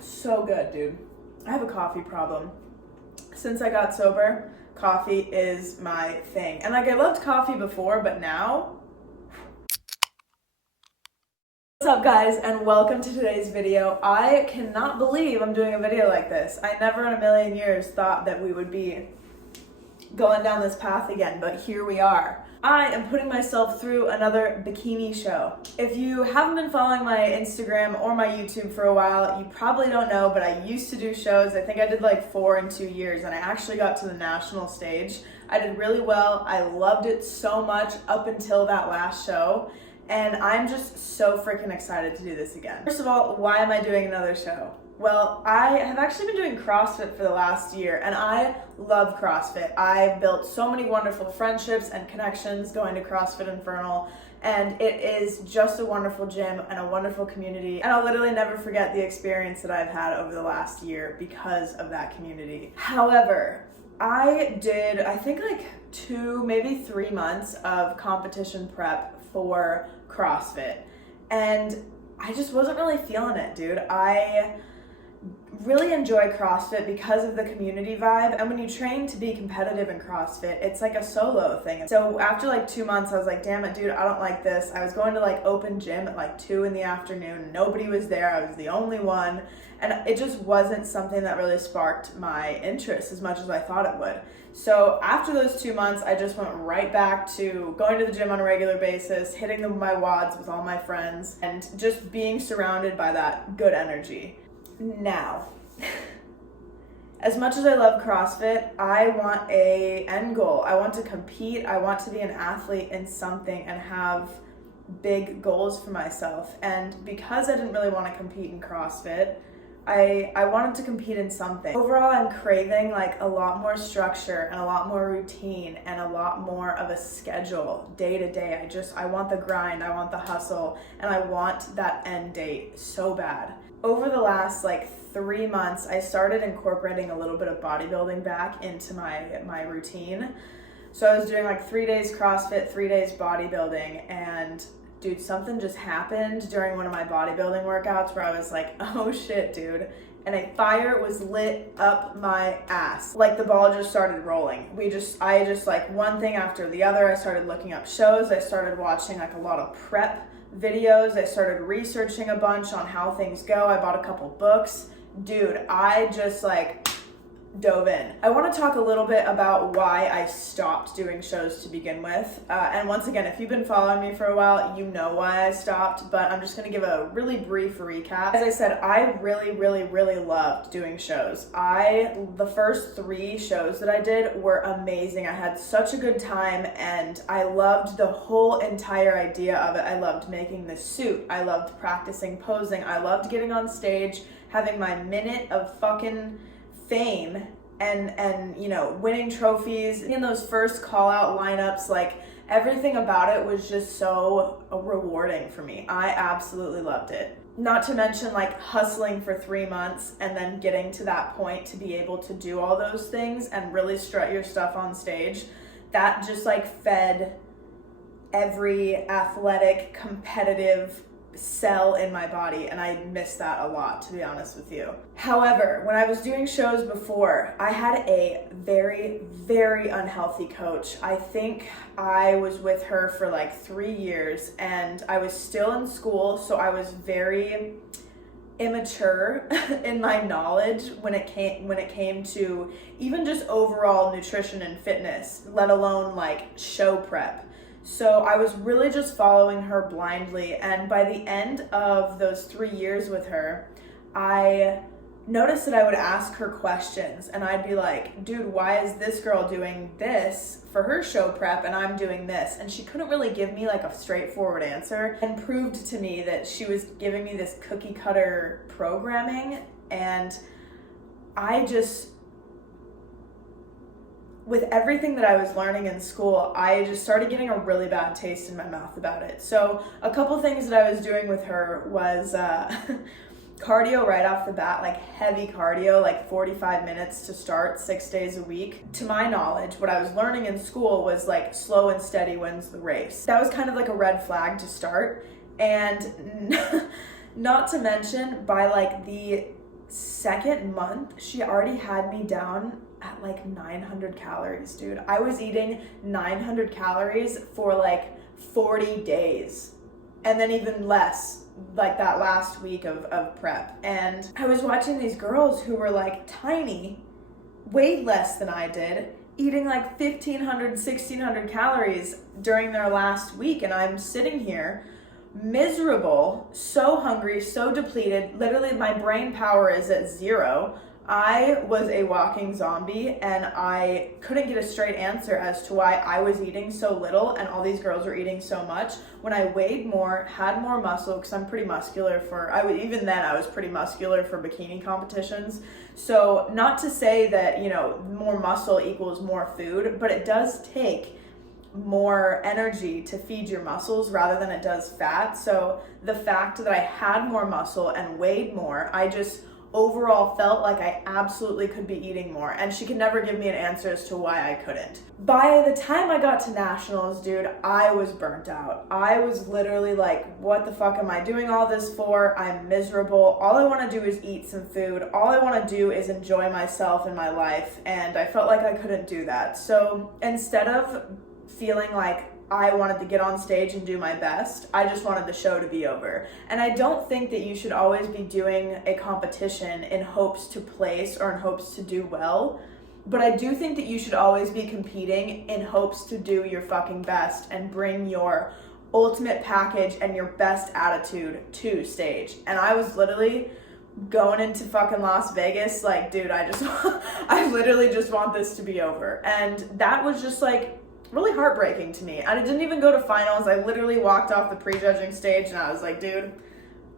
So good, dude. I have a coffee problem. Since I got sober, coffee is my thing. And like, I loved coffee before, but now... What's up, guys, and welcome to today's video. I cannot believe I'm doing a video like this. I never in a million years thought that we would be going down this path again, but here we are. I am putting myself through another bikini show. If you haven't been following my Instagram or my YouTube for a while, you probably don't know, but I used to do shows. I think I did like 4 in 2 years, and I actually got to the national stage. I did really well. I loved it so much up until that last show, and I'm just so freaking excited to do this again. First of all, why am I doing another show? Well, I have actually been doing CrossFit for the last year, and I love CrossFit. I built so many wonderful friendships and connections going to CrossFit Infernal, and it is just a wonderful gym and a wonderful community, and I'll literally never forget the experience that I've had over the last year because of that community. However, I did, I think like 2, maybe 3 months of competition prep for CrossFit, and I just wasn't really feeling it, dude. I really enjoy CrossFit because of the community vibe, and when you train to be competitive in CrossFit, it's like a solo thing. So after like 2 months, I was like, damn it, dude, I don't like this. I was going to like open gym at like 2 in the afternoon. Nobody was there. I was the only one, and it just wasn't something that really sparked my interest as much as I thought it would. So after those 2 months, I just went right back to going to the gym on a regular basis, hitting my WODs with all my friends, and just being surrounded by that good energy. Now, as much as I love CrossFit, I want an end goal. I want to compete. I want to be an athlete in something and have big goals for myself. And because I didn't really want to compete in CrossFit, I wanted to compete in something. Overall, I'm craving like a lot more structure and a lot more routine and a lot more of a schedule day to day. I want the grind, I want the hustle, and I want that end date so bad. Over the last like 3 months, I started incorporating a little bit of bodybuilding back into my routine. So I was doing like 3 days CrossFit, 3 days bodybuilding, and dude, something just happened during one of my bodybuilding workouts where I was like, oh shit, dude. And a fire was lit up my ass. Like the ball just started rolling. I just like one thing after the other. I started looking up shows. I started watching like a lot of prep videos. I started researching a bunch on how things go. I bought a couple books. Dude, I just like dove in. I want to talk a little bit about why I stopped doing shows to begin with. And once again, if you've been following me for a while, you know why I stopped, but I'm just going to give a really brief recap. As I said, I really loved doing shows. The first 3 shows that I did were amazing. I had such a good time, and I loved the whole entire idea of it. I loved making the suit. I loved practicing posing. I loved getting on stage, having my minute of fucking fame and you know, winning trophies. In those first call out lineups, like everything about it was just so rewarding for me. I absolutely loved it. Not to mention like hustling for 3 months and then getting to that point to be able to do all those things and really strut your stuff on stage. That just like fed every athletic, competitive cell in my body, and I miss that a lot, to be honest with you. However, when I was doing shows before, I had a very unhealthy coach. I think I was with her for like 3 years, and I was still in school, so I was very immature in my knowledge when it came to even just overall nutrition and fitness, let alone like show prep. So I was really just following her blindly, and by the end of those 3 years with her, I noticed that I would ask her questions, and I'd be like, dude, why is this girl doing this for her show prep and I'm doing this? And she couldn't really give me like a straightforward answer, and proved to me that she was giving me this cookie cutter programming, and I just, with everything that I was learning in school, I just started getting a really bad taste in my mouth about it. So a couple things that I was doing with her was cardio right off the bat, like heavy cardio, like 45 minutes to start 6 days a week. To my knowledge, what I was learning in school was like slow and steady wins the race. That was kind of like a red flag to start. And not to mention, by like the second month, she already had me down at like 900 calories, dude. I was eating 900 calories for like 40 days, and then even less like that last week of prep. And I was watching these girls who were like tiny, weighed less than I did, eating like 1,500, 1,600 calories during their last week, and I'm sitting here miserable, so hungry, so depleted. Literally, my brain power is at zero. I was a walking zombie, and I couldn't get a straight answer as to why I was eating so little and all these girls were eating so much when I weighed more, had more muscle, because I'm pretty muscular even then I was pretty muscular for bikini competitions. So not to say that, more muscle equals more food, but it does take more energy to feed your muscles rather than it does fat. So the fact that I had more muscle and weighed more, I just overall felt like I absolutely could be eating more, and she could never give me an answer as to why I couldn't. By the time I got to nationals, dude, I was burnt out. I was literally like, what the fuck am I doing all this for? I'm miserable. All I want to do is eat some food. All I want to do is enjoy myself and my life, and I felt like I couldn't do that. So instead of feeling like I wanted to get on stage and do my best, I just wanted the show to be over. And I don't think that you should always be doing a competition in hopes to place or in hopes to do well, but I do think that you should always be competing in hopes to do your fucking best and bring your ultimate package and your best attitude to stage. And I was literally going into fucking Las Vegas like, dude, I literally just want this to be over. And that was just like really heartbreaking to me. I didn't even go to finals. I literally walked off the prejudging stage and I was like, dude,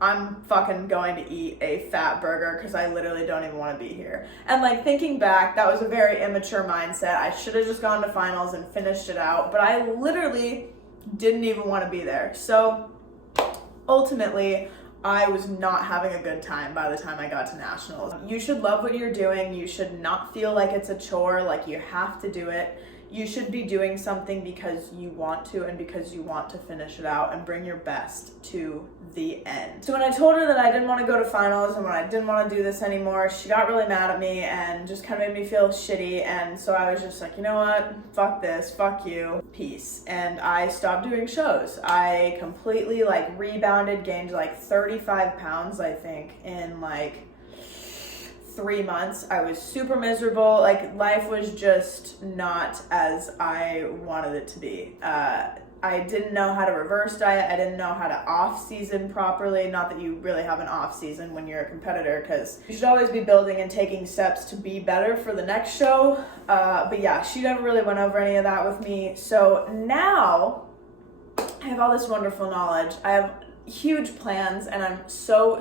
I'm fucking going to eat a fat burger because I literally don't even want to be here. And like thinking back, that was a very immature mindset. I should have just gone to finals and finished it out, but I literally didn't even want to be there. So ultimately, I was not having a good time by the time I got to nationals. You should love what you're doing. You should not feel like it's a chore, like you have to do it. You should be doing something because you want to and because you want to finish it out and bring your best to the end. So when I told her that I didn't want to go to finals and when I didn't want to do this anymore, she got really mad at me and just kind of made me feel shitty. And so I was just like, you know what? Fuck this. Fuck you. Peace. And I stopped doing shows. I completely rebounded, gained 35 pounds, I think, in 3 months. I was super miserable. Life was just not as I wanted it to be. I didn't know how to reverse diet. I didn't know how to off season properly. Not that you really have an off season when you're a competitor, because you should always be building and taking steps to be better for the next show. But yeah, she never really went over any of that with me. So now I have all this wonderful knowledge. I have huge plans, and I'm so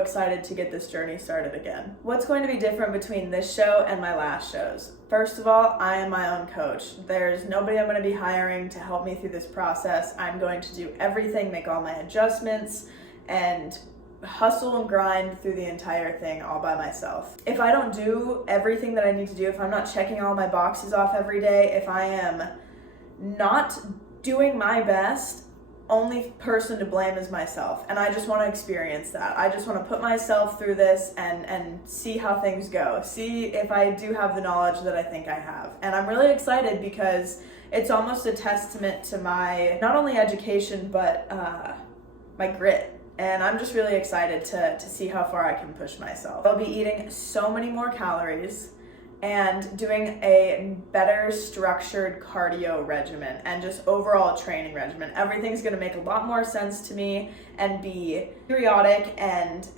excited to get this journey started again. What's going to be different between this show and my last shows? First of all, I am my own coach. There's nobody I'm going to be hiring to help me through this process. I'm going to do everything, make all my adjustments, and hustle and grind through the entire thing all by myself. If I don't do everything that I need to do, if I'm not checking all my boxes off every day, if I am not doing my best, only person to blame is myself. And I just want to experience that. I just want to put myself through this and see how things go. See if I do have the knowledge that I think I have. And I'm really excited because it's almost a testament to my, not only education, but my grit. And I'm just really excited to see how far I can push myself. I'll be eating so many more calories and doing a better structured cardio regimen and just overall training regimen. Everything's gonna make a lot more sense to me and be periodic and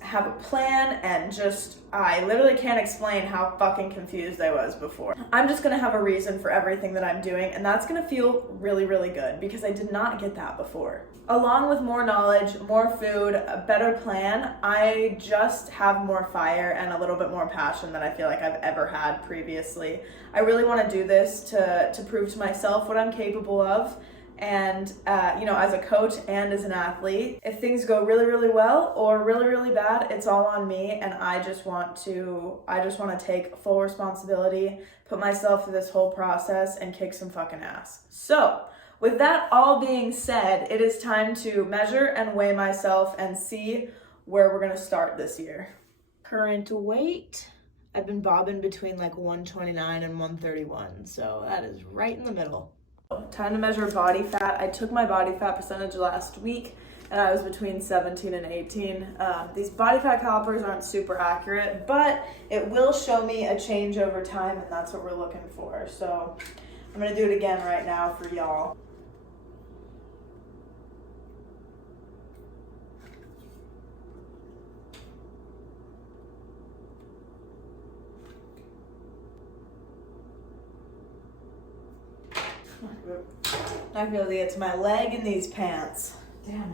have a plan, and just, I literally can't explain how fucking confused I was before. I'm just gonna have a reason for everything that I'm doing, and that's gonna feel really good because I did not get that before. Along with more knowledge, more food, a better plan, I just have more fire and a little bit more passion than I feel like I've ever had previously. I really want to do this to prove to myself what I'm capable of. And, as a coach and as an athlete, if things go really well or really bad, it's all on me. And I just want to take full responsibility, put myself through this whole process and kick some fucking ass. So, with that all being said, it is time to measure and weigh myself and see where we're going to start this year. Current weight, I've been bobbing between like 129 and 131, so that is right in the middle. Time to measure body fat. I took my body fat percentage last week and I was between 17 and 18. These body fat calipers aren't super accurate, but it will show me a change over time, and that's what we're looking for. So I'm gonna do it again right now for y'all. Not gonna be able to get to my leg in these pants. Damn it.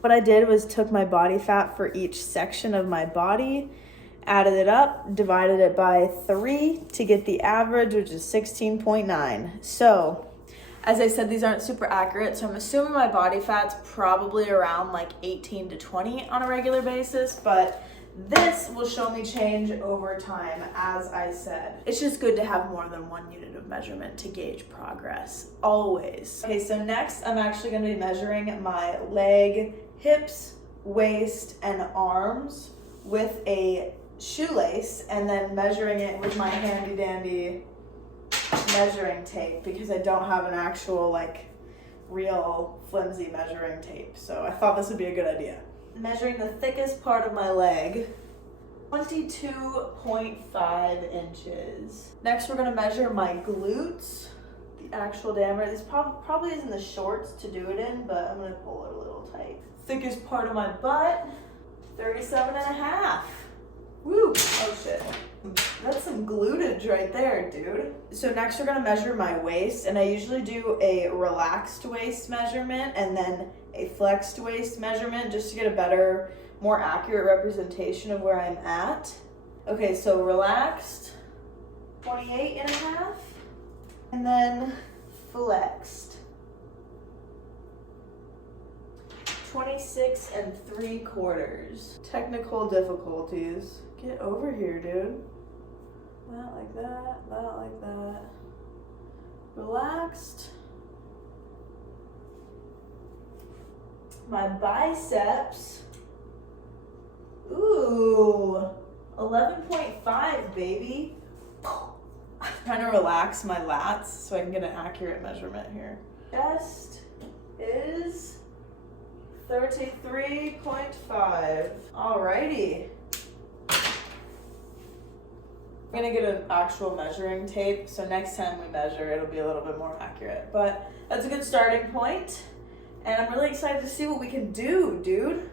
What I did was took my body fat for each section of my body, added it up, divided it by 3 to get the average, which is 16.9. So, as I said, these aren't super accurate, so I'm assuming my body fat's probably around like 18 to 20 on a regular basis, but this will show me change over time, as I said. It's just good to have more than one unit of measurement to gauge progress, always. Okay, so next I'm actually gonna be measuring my leg, hips, waist, and arms with a shoelace, and then measuring it with my handy dandy measuring tape, because I don't have an actual like real flimsy measuring tape, so I thought this would be a good idea. Measuring the thickest part of my leg, 22.5 inches. Next we're gonna measure my glutes, the actual diameter. This probably isn't the shorts to do it in, but I'm gonna pull it a little tight. Thickest part of my butt, 37.5. Woo, oh shit. That's some glutage right there, dude. So next we're gonna measure my waist, and I usually do a relaxed waist measurement and then a flexed waist measurement just to get a better, more accurate representation of where I'm at. Okay, so relaxed, 28.5, and then flexed, 26.75. Technical difficulties. Get over here, dude. Not like that, not like that. Relaxed. My biceps. Ooh, 11.5, baby. I'm trying to relax my lats so I can get an accurate measurement here. Chest is 33.5. Alrighty. I'm gonna get an actual measuring tape, so next time we measure, it'll be a little bit more accurate. But that's a good starting point, and I'm really excited to see what we can do, dude.